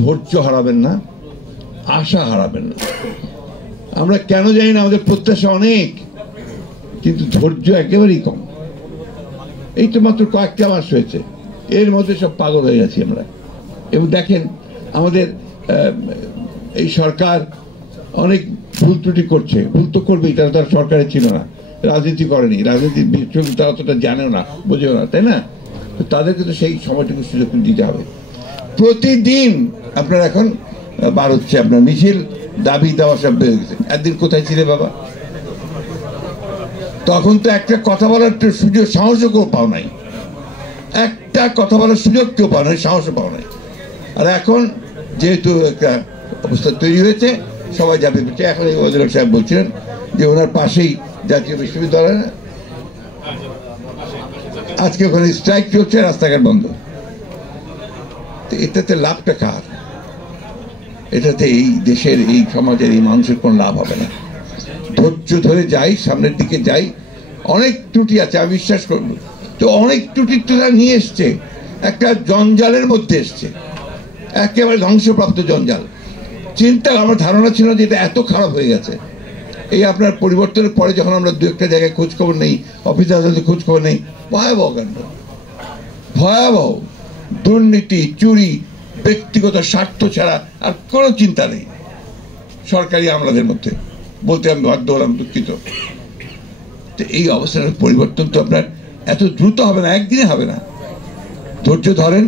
ধৈর্য হারাবেন না, আশা হারাবেন না। আমরা কেন জানি না, আমাদের প্রত্যাশা অনেক, কিন্তু ধৈর্য একেবারেই কম। এই তো মাত্র কয়েকটা মাস হয়েছে, এর মধ্যে সব পাগল হয়ে গেছি আমরা। এবং দেখেন আমাদের এই সরকার অনেক ভুল ত্রুটি করছে, ভুল তো করবেই, তারা তার সরকারে ছিল না, রাজনীতি করেনি, রাজনীতির বিষয় তারা অতটা জানেও না, বোঝেও না, তাই না? তাদেরকে তো সেই সময়টুকু সুযোগ দিতে হবে। প্রতিদিন আপনার এখন বার হচ্ছে আপনার মিছিল, দাবি দেওয়া সব বেড়ে গেছে। একদিন কোথায় ছিলে বাবা? তখন তো একটা কথা বলার সুযোগ, সাহসও কেউ পাও নাই, একটা কথা বলার সুযোগ কেউ পাও নাই, সাহসও পাও নাই। আর এখন যেহেতু একটা অবস্থা তৈরি হয়েছে, সবাই যাবে পেটে। এখন এই ওয়াজের সাহেব বলছিলেন যে ওনার পাশেই জাতীয় বিশ্ববিদ্যালয়, আজকে ওখানে স্ট্রাইক চলছে, রাস্তাঘাট বন্ধ। তো এটাতে লাভটা কার? এটাতে এই দেশের, এই সমাজের, এই মানুষের কোনো লাভ হবে না। ধৈর্য ধরে যাই, সামনের দিকে যাই। অনেক ত্রুটি আছে, আমি বিশ্বাস করব, তো অনেক ত্রুটি তারা নিয়ে এসছে, একটা জঞ্জালের মধ্যে এসছে, একেবারে ধ্বংসপ্রাপ্ত জঞ্জাল। চিন্তা, আমার ধারণা ছিল যে এটা এত খারাপ হয়ে গেছে। এই আপনার পরিবর্তনের পরে যখন আমরা দু একটা জায়গায় খোঁজ খবর নেই, অফিস আদালতে খোঁজ খবর নেই, ভয়াবহ কাণ্ড, ভয়াবহ দুর্নীতি, চুরি, ব্যক্তিগত স্বার্থ ছাড়া আর কোনো চিন্তা নেই সরকারি আমলাদের মধ্যে। বলতে আমি বাধ্য হলাম, দুঃখিত। তো এই অবস্থার পরিবর্তন তো আপনার এত দ্রুত হবে না, একদিনে হবে না। ধৈর্য ধরেন,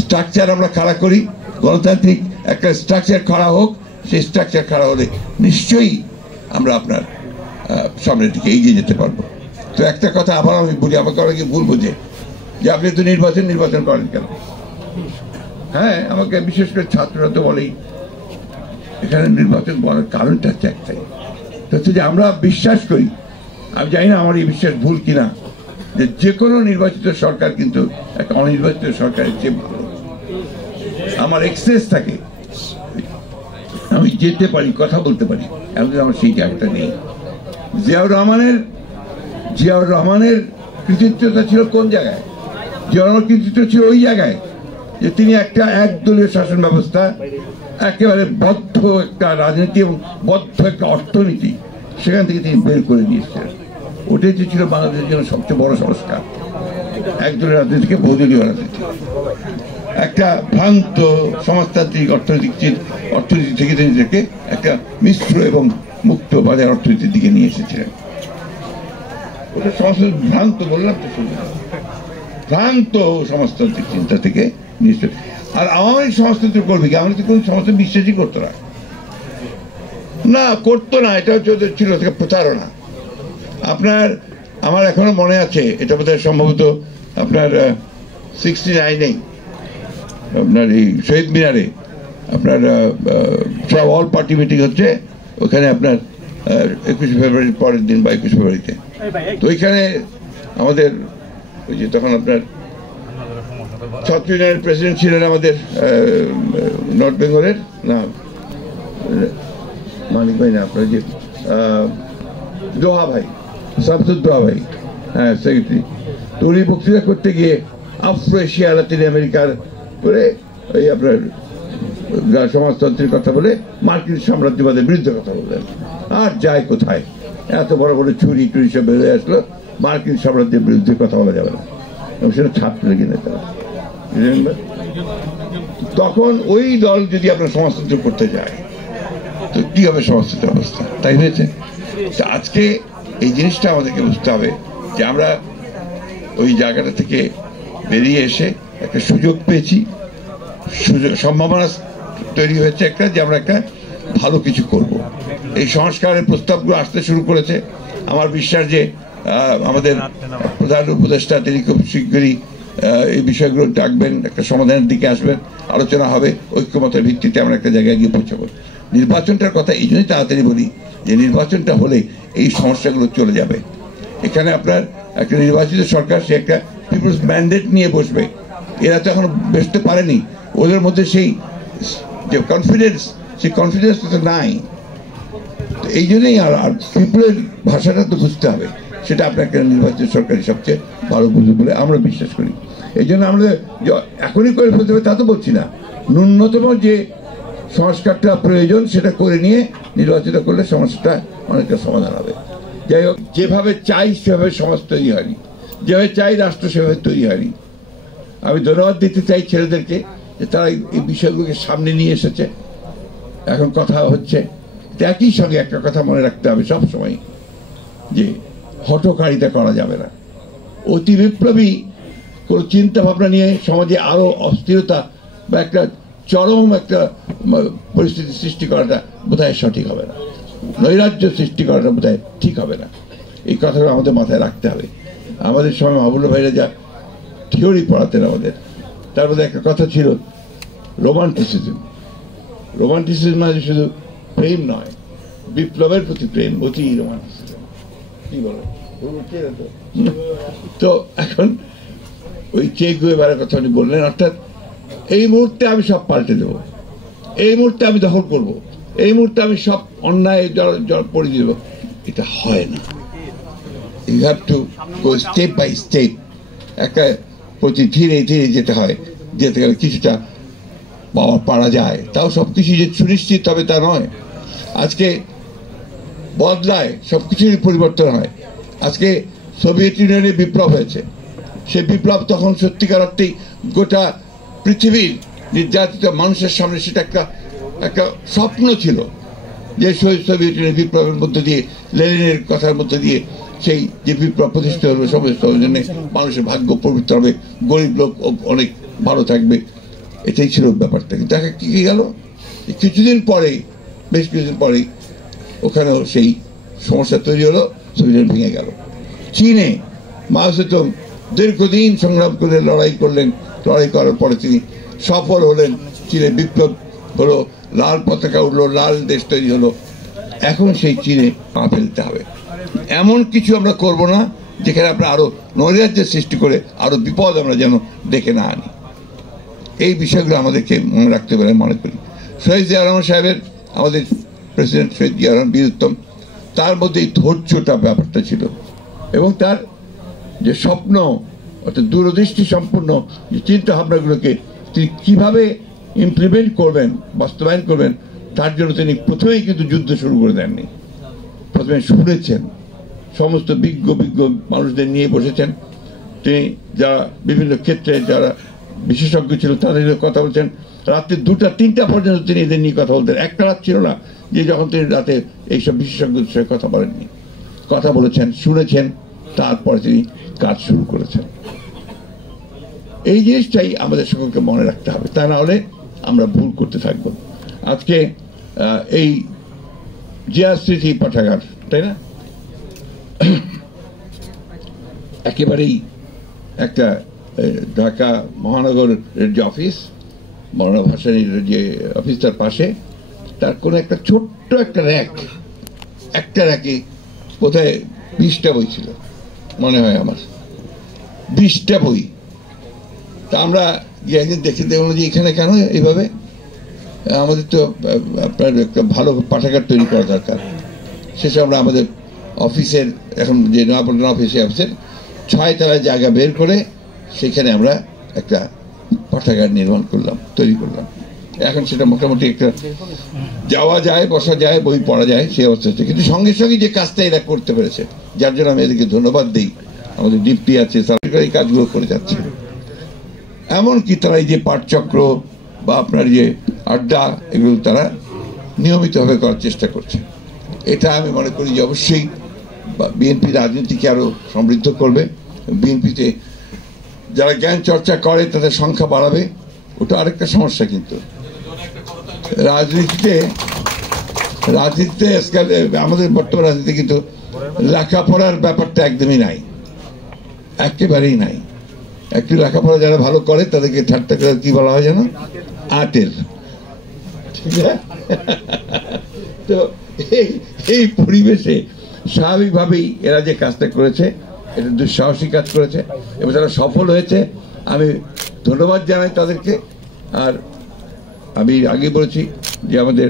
স্ট্রাকচার আমরা খাড়া করি, গণতান্ত্রিক একটা স্ট্রাকচার খাড়া হোক। সেই স্ট্রাকচার খাড়া হলে নিশ্চয়ই আমরা আপনার সামনের দিকে এগিয়ে যেতে পারবো। তো একটা কথা আবার আমি বলি, আমাকে অনেকে ভুল বোঝে যে আপনি তো নির্বাচন করেন কেন? হ্যাঁ, আমাকে বিশেষ করে ছাত্ররা তো বলেই এখানে নির্বাচন করার কারণটা হচ্ছে একটাই, হচ্ছে যে আমরা বিশ্বাস করি, আমি জানি না আমার এই বিশ্বাস ভুল কিনা, যে কোনো নির্বাচিত সরকার কিন্তু একটা অনির্বাচিত সরকারের চেয়ে ভালো। আমার এক্সেস থাকে, আমি যেতে পারি, কথা বলতে পারি, এখন আমার সেই জায়গাটা নেই। জিয়াউর রহমানের কৃতিত্বটা ছিল কোন জায়গায়? জিয়াউর রহমানের কৃতিত্ব ছিল ওই জায়গায় যে তিনি একটা একদলীয় শাসন ব্যবস্থা, একেবারে বদ্ধ একটা রাজনীতি এবং বদ্ধ একটা অর্থনীতি, সেখান থেকে তিনি বের করে নিয়েছিলেন। ওটাই যে ছিল বাংলাদেশের জন্য সবচেয়ে বড় সংস্কার, একদলীয় রাজনীতিকে বহুদলীয় রাজনীতি, একটা ভ্রান্ত সমাজতান্ত্রিক অর্থনৈতিক থেকে তিনি একটা মিশ্র এবং মুক্ত বাজার অর্থনীতির দিকে নিয়ে এসেছিলেন। ওটা সমাজতান্ত্রিক ভ্রান্ত, বললাম তো, ভ্রান্ত সমাজতান্ত্রিক চিন্তা থেকে নিয়ে এসেছে। আর আওয়ামী লীগ সমাজতন্ত্র করবে কি? আমরা তো কোনো সমাজতন্ত্র বিশ্বাসই করতো না, করতো না। এটা ছিল প্রতারণা। আমার এখনো মনে আছে, এটা বোধহয় সম্ভবত আপনার 69-এ আপনার এই শহীদ মিনারে আপনার সব অল পার্টি মিটিং হচ্ছে, ওখানে আপনার 21শে ফেব্রুয়ারির পরের দিন বা 21শে ফেব্রুয়ারিতে। তো ওইখানে আমাদের ওই যে তখন আপনার ছাত্র ইউনিয়নের প্রেসিডেন্ট ছিলেন আমাদের নর্থ বেঙ্গলের, না মালিক ভাই না, আপনার যে দোহা ভাই, শামসুদ দোহা ভাই, হ্যাঁ সেক্রেটারি। তো উনি বক্তৃতা করতে গিয়ে আফ্রো এশিয়া, লাতিন আমেরিকার করে ওই আপনার সমাজতন্ত্রের কথা বলে মার্কিন সাম্রাজ্যবাদের বিরুদ্ধে কথা বললেন। আর যায় কোথায়, এত বড় বড় চুরি টুরি সব বেরোয় আসলো, মার্কিন সাম্রাজ্যের বিরুদ্ধে কথা বলা যাবে না। এবং সেটা ছাত্রলীগের নেতারা, তখন ওই দল যদি আপনার সমাজতন্ত্র করতে যায় তো কি হবে সমাজতন্ত্রের অবস্থা? তাই হয়েছে। আজকে এই জিনিসটা আমাদেরকে বুঝতে হবে যে আমরা ওই জায়গাটা থেকে বেরিয়ে এসে একটা সুযোগ পেয়েছি, সম্ভাবনা তৈরি হয়েছে একটা, যে আমরা একটা ভালো কিছু করব। এই সংস্কারের প্রস্তাবগুলো আসতে শুরু করেছে। আমার বিশ্বাস যে আমাদের প্রধান উপদেষ্টা তিনি খুব শীঘ্রই এই বিষয়গুলো ডাকবেন, একটা সমাধানের দিকে আসবেন, আলোচনা হবে, ঐক্যমতের ভিত্তিতে আমরা একটা জায়গায় গিয়ে পৌঁছাবো। নির্বাচনটার কথা এই জন্যই তাড়াতাড়ি বলি যে নির্বাচনটা হলে এই সমস্যাগুলো চলে যাবে। এখানে আপনার একটা নির্বাচিত সরকার, সে একটা পিপলস ম্যান্ডেট নিয়ে বসবে। এরা তো এখন বসতে পারেনি, ওদের মধ্যে সেই যে কনফিডেন্স, সেই কনফিডেন্স তো নাই। তো এই জন্যই আর পিপলের ভাষাটা তো বুঝতে হবে, সেটা আপনার একটা নির্বাচিত সরকারি সবচেয়ে ভালো বুঝবে বলে আমরা বিশ্বাস করি। এই জন্য আমরা এখনই করে ফেলতে হবে তা তো বলছি না, ন্যূনতম যে সংস্কারটা প্রয়োজন সেটা করে নিয়ে নির্বাচিত করলে সমস্যাটা অনেকটা সমাধান হবে। যাই হোক, যেভাবে চাই সেভাবে সমাজ তৈরি হয়নি, যেভাবে চাই রাষ্ট্র সেভাবে তৈরি হয়নি। আমি ধন্যবাদ দিতে চাই ছেলেদেরকে যে তারা এই বিষয়গুলোকে সামনে নিয়ে এসেছে, এখন কথা হচ্ছে। একই সঙ্গে একটা কথা মনে রাখতে হবে সবসময়, যে হঠকারিতা করা যাবে না। অতি বিপ্লবী কোন চিন্তা ভাবনা নিয়ে সমাজে আরো অস্থিরতা বা একটা চরম একটা পরিস্থিতি সৃষ্টি করাটা বোধহয় সঠিক হবে না, নৈরাজ্য সৃষ্টি করাটা বোধহয় ঠিক হবে না। এই কথাটা আমাদের মাথায় রাখতে হবে। আমাদের সময় মাহবুবুল্লাহ ভাইরা যা থিওরি পড়াতেন আমাদের, তার মধ্যে একটা কথা ছিল রোমান্টিসিজম। রোমান্টিসিজম মানে শুধু প্রেম নয়, বিপ্লবের প্রতি প্রেম, অতি রোমান্টিসিজম। কি বলো? তো এখন ওই চে গুয়েভারার কথা উনি বললেন, অর্থাৎ এই মুহূর্তে আমি সব পাল্টে দেব, এই মুহূর্তে আমি দখল করব, এই মুহূর্তে আমি সব অন্যায় জল পড়ে দেব। এটা হয় না। You have to go step by step, একটা প্রতি ধীরে ধীরে যেতে হয়। যেতে গেলে কিছুটা পারা যায়, তাও সবকিছু যে সুনিশ্চিত হবে তা নয়। আজকে বদলায়, সবকিছুরই পরিবর্তন হয়। আজকে সোভিয়েত ইউনিয়নে বিপ্লব হয়েছে, সে বিপ্লব তখন সত্যিকার অর্থেই গোটা পৃথিবীর নির্যাতিত মানুষের সামনে সেটা একটা স্বপ্ন ছিল, যে সোভিয়েত ইউনিয়ন বিপ্লবের মধ্যে দিয়ে, লেনিনের কথার মধ্যে দিয়ে সেই যে বিপ্লব প্রতিষ্ঠিত হবে, সমস্ত জন্য মানুষের ভাগ্য পবিত্র হবে, গরিব লোক অনেক ভালো থাকবে, এটাই ছিল ব্যাপারটা। কিন্তু দেখা কি গেল, কিছুদিন পরে, বেশ কিছুদিন পরেই ওখানেও সেই সমস্যা তৈরি হলো, সোভিয়েত ইউনিয়ন ভেঙে গেল। চীনে মাও সেতুং দীর্ঘদিন সংগ্রাম করে লড়াই করলেন, লড়াই করার পরে তিনি সফল হলেন, চীনে বিপ্লব হলো, লাল পতাকা উঠলো, লাল দেশ তৈরি হলো। এখন সেই চীনে পা ফেলতে হবে। এমন কিছু আমরা করব না যেখানে আমরা আরো নৈরাজ্যের সৃষ্টি করে আরো বিপদ আমরা যেন ডেকে না আনি। এই বিষয়গুলো আমাদেরকে মনে রাখতে পারে মনে করি। শহীদ জিয়া রহমান সাহেবের, আমাদের প্রেসিডেন্ট শহীদ জিয়া রহমান বীরুত্তম, তার মধ্যে এই ধৈর্যটা ব্যাপারটা ছিল, এবং তার যে স্বপ্ন, অর্থাৎ দূরদৃষ্টি সম্পূর্ণ যে চিন্তা ভাবনাগুলোকে তিনি কিভাবে ইমপ্লিমেন্ট করবেন, বাস্তবায়ন করবেন, তার জন্য তিনি প্রথমেই কিন্তু যুদ্ধ শুরু করে দেননি। প্রথমে শুনেছেন, সমস্ত বিজ্ঞ মানুষদের নিয়ে বসেছেন, তিনি যারা বিভিন্ন ক্ষেত্রে যারা বিশেষজ্ঞ ছিল তাদের কথা বলছেন। রাত্রে 2টা-3টা পর্যন্ত তিনি এদের নিয়ে কথা বলতেন। একটা রাত ছিল না যে যখন তিনি রাতে এইসব বিশেষজ্ঞদের সঙ্গে কথা বলেননি, কথা বলেছেন, শুনেছেন, তারপরে তিনি কাজ শুরু করেছেন। এই জিনিসটাই আমাদের সকলকে মনে রাখতে হবে, তা না হলে আমরা ভুল করতে থাকব। আজকে এই জিয়া স্মৃতি পাঠাগার, তাই না, একেবারেই একটা ঢাকা মহানগরের যে অফিস, মৌলানা ভাসানীর যে অফিস, তার পাশে তার কোন একটা ছোট্ট একটা র্যাক, একটা র্যাকে বোধহয় 20টা বই ছিল, মনে হয় আমার 20টা বই। তা আমরা একদিন দেখে দেখলাম যে এখানে কেন এইভাবে, আমাদের তো আপনার একটা ভালো পাঠাগার তৈরি করা দরকার। শেষে আমরা আমাদের অফিসের, এখন যে নয়াপল্টন অফিসের 6 তলায় জায়গা বের করে সেখানে আমরা একটা পাঠাগার নির্মাণ করলাম, তৈরি করলাম। এখন সেটা মোটামুটি একটা যাওয়া যায়, বসা যায়, বই পড়া যায়, সেই অবস্থা হচ্ছে। কিন্তু সঙ্গে সঙ্গে যে কাজটা এরা করতে পেরেছে, যার জন্য আমি এদেরকে ধন্যবাদ দিই। আমাদের ডিপি আছে, সরকার এই কাজগুলো করে যাচ্ছে। এমনকি তারা এই যে পাঠচক্র বা আপনার যে আড্ডা, এগুলো তারা নিয়মিতভাবে করার চেষ্টা করছে। এটা আমি মনে করি যে অবশ্যই বিএনপি রাজনীতিকে আরো সমৃদ্ধ করবে। বিএনপিতে যারা জ্ঞান চর্চা করে তাদের সংখ্যা বাড়াবে, ওটা আরেকটা সমস্যা। কিন্তু রাজনীতিতে আমাদের বর্তমান রাজনীতিতে কিন্তু লেখাপড়ার ব্যাপারটা একদমই নাই, একেবারেই নাই। একটু লেখাপড়া যারা ভালো করে তাদেরকে ঠাট্টা করে কি বলা হয় যেন, আটের। তো এই পরিবেশে স্বাভাবিকভাবেই এরা যে কাজটা করেছে, এটা দুঃসাহসী কাজ করেছে এবং তারা সফল হয়েছে। আমি ধন্যবাদ জানাই তাদেরকে। আর আমি আগে বলেছি যে আমাদের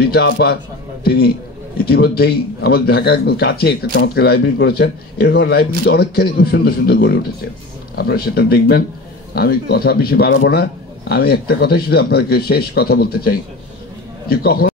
রীতা আপা, তিনি ইতিমধ্যেই আমাদের ঢাকা একদম কাছে একটা চমৎকার লাইব্রেরি করেছেন। এরকম লাইব্রেরিতে অনেকখানি খুব সুন্দর সুন্দর গড়ে উঠেছে, আপনারা সেটা দেখবেন। আমি কথা বেশি বাড়াবো না, আমি একটা কথাই শুধু আপনাদেরকে শেষ কথা বলতে চাই যে কখন